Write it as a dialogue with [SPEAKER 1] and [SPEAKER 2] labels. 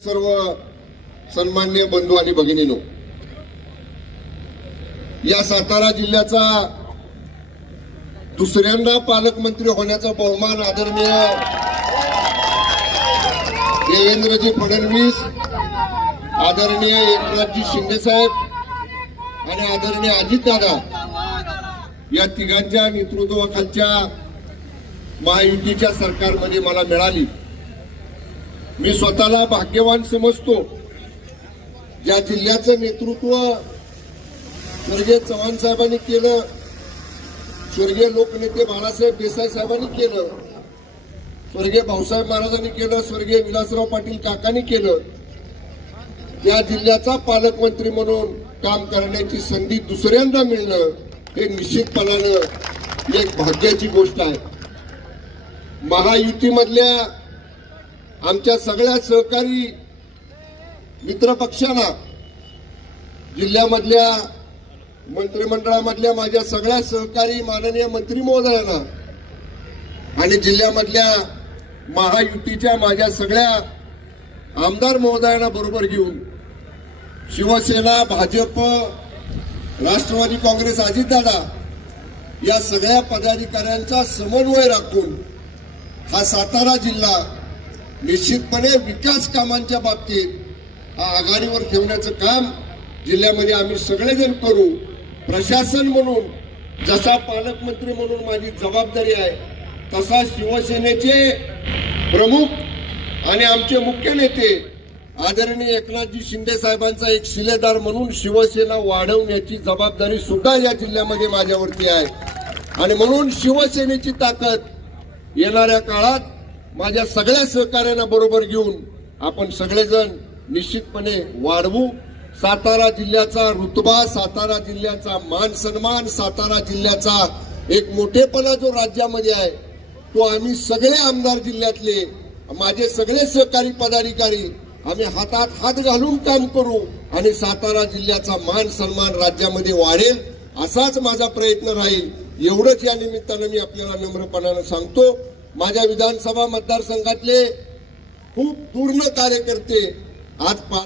[SPEAKER 1] सर्व सन्मान्य बंधू आणि भगिनीनो या सातारा जिल्ह्याचा दुसऱ्यांदा पालकमंत्री होण्याचा बहुमान आदरणीय देवेंद्रजी फडणवीस आदरणीय एकनाथजी शिंदे साहेब आणि आदरणीय अजितदादा या तिघांच्या नेतृत्वाखालच्या महायुतीच्या सरकारमध्ये मला मिळाली. मी स्वतःला भाग्यवान समजतो. ज्या जिल्ह्याचं नेतृत्व स्वर्गीय चव्हाण साहेबांनी केलं स्वर्गीय लोकनेते बाळासाहेब देसाई साहेबांनी केलं स्वर्गीय भाऊसाहेब महाराजांनी केलं स्वर्गीय विलासराव पाटील काकांनी केलं या जिल्ह्याचा पालकमंत्री म्हणून काम करण्याची संधी दुसऱ्यांदा मिळणं हे निश्चितपणानं एक भाग्याची गोष्ट आहे. महायुतीमधल्या आमच्या सगळ्या सहकारी मित्रपक्षांना जिल्ह्यामधल्या मंत्रिमंडळामधल्या माझ्या सगळ्या सहकारी माननीय मंत्री महोदयांना आणि जिल्ह्यामधल्या महायुतीच्या माझ्या सगळ्या आमदार महोदयांना बरोबर घेऊन शिवसेना भाजप राष्ट्रवादी काँग्रेस अजितदादा या सगळ्या पदाधिकाऱ्यांचा समन्वय राखून हा सातारा जिल्हा निश्चितपणे विकास कामांच्या बाबतीत हा आघाडीवर ठेवण्याचं काम जिल्ह्यामध्ये आम्ही सगळेजण करू. प्रशासन म्हणून जसा पालकमंत्री म्हणून माझी जबाबदारी आहे तसा शिवसेनेचे प्रमुख आणि आमचे मुख्य नेते आदरणीय एकनाथजी शिंदे साहेबांचा एक शिलेदार म्हणून शिवसेना वाढवण्याची जबाबदारी सुद्धा या जिल्ह्यामध्ये माझ्यावरती आहे. आणि म्हणून शिवसेनेची ताकद येणाऱ्या काळात माझ्या सगळ्या सहकार्यांना बरोबर घेऊन आपण सगळेजण निश्चितपणे वाढवू. सातारा जिल्ह्याचा रुतबा सातारा जिल्ह्याचा मान सन्मान सातारा जिल्ह्याचा एक मोठेपणा जो राज्यामध्ये आहे तो आम्ही सगळे आमदार जिल्ह्यातले माझे सगळे सहकारी पदाधिकारी आम्ही हातात हात घालून काम करू आणि सातारा जिल्ह्याचा मान सन्मान राज्यामध्ये वाढेल असाच माझा प्रयत्न राहील. एवढंच या निमित्तानं मी आपल्याला नम्रपणानं सांगतो. माझ्या विधानसभा मतदारसंघातले खूप पूर्ण कार्यकर्ते आज पा